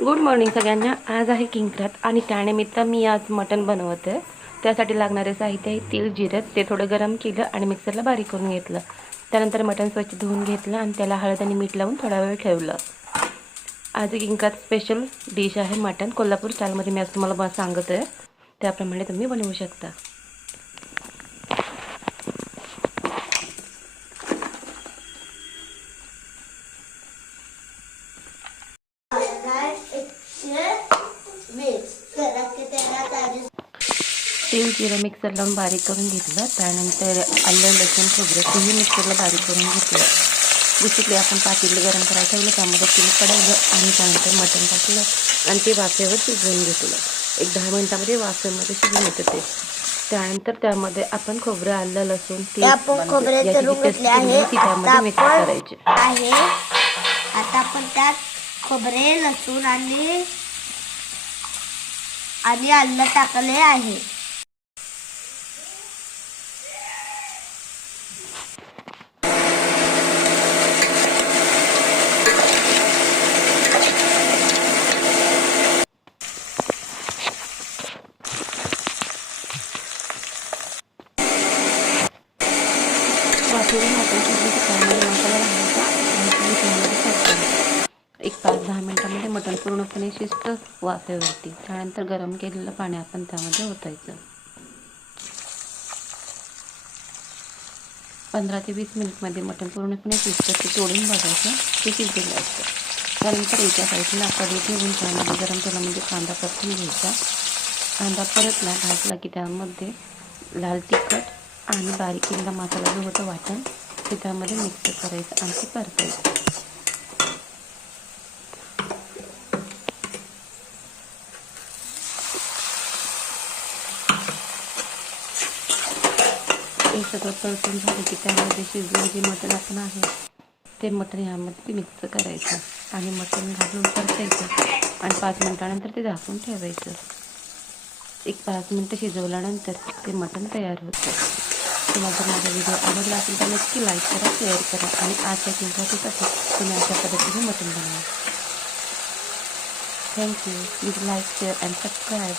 Good morning सगळ्यांना। आज आहे किंक्रात आणि त्यानिमित्त मी आज मटण बनवत आहे। त्यासाठी लागणारे साहित्य आहे तेल, जिरं, ते थोडं गरम केलं आणि मिक्सरला बारीक करून घेतलं। त्यानंतर मटण स्वच्छ धुवून घेतलं आणि त्याला हळद आणि मीठ लावून थोडा वेळ ठेवलं। आज किंक्रात स्पेशल डिश आहे मटण, कोल्हापूर स्टाईलमध्ये मी आज तुम्हाला सांगत आहे, त्याप्रमाणे तुम्ही बनवू शकता। तेल, जिरं मिक्सर लावून बारीक करून घेतलं। त्यानंतर आलं, लसूण, खोबरं तेही मिक्सरला बारीक करून घेतलं। बेसिकली आपण पातेलं गरम करायला ठेवलं, त्यामध्ये तेल कढवलं आणि त्यानंतर मटण टाकलं आणि ते वाफेवर शिजवून घेतलं। एक 10 मिनिटांमध्ये वाफेमध्ये शिजून येतं ते। त्यानंतर त्यामध्ये आपण खोबरं, आलं, लसूण, तेल याची जी पेस्ट केली आहे ती त्यामध्ये मिक्स करायची आहे। आता आपण त्यात खोबरे, लसूण आणि आलं टाकले आहे। वाफेवरून आपण शिजली की त्यामध्ये मसाला घालायचा आणि त्यामध्ये टाकायचं। एक 5-10 मिनिटांमध्ये मटण पूर्णपणे शिजतं वाफेवरती। त्यानंतर गरम केलेलं पाणी आपण त्यामध्ये ओतायचं। 15 ते 20 मिनिटमध्ये मटण पूर्णपणे शिजतं, ते तोडून बघायचं, ते शिजलेलं असतं। त्यानंतर एका साईडला कढई ठेवून त्यामध्ये गरम तेलामध्ये कांदा परतून घ्यायचा। कांदा परतला, भाजला की त्यामध्ये लाल तिखट आणि बारीक केलेला मसाला जो होता वाटण ते त्यामध्ये मिक्स करायचं आणि ते परतायचं। हे सगळं परतून झालं की त्यामध्ये शिजलेलं जे मटण आपण आहे ते मटण यामध्ये मिक्स करायचं आणि मटण घालून परतायचं आणि 5 मिनिटानंतर ते झाकून ठेवायचं। एक 5 मिनिटं शिजवल्यानंतर ते मटण तयार होतं। तुम्हाला जर माझा व्हिडिओ आवडला असेल तर नक्की लाईक करा, शेअर करा आणि आजच्या किंक्रातीसाठी तुम्ही अशा पद्धतीने मटण बनवा। Thank you. Please like, share and subscribe.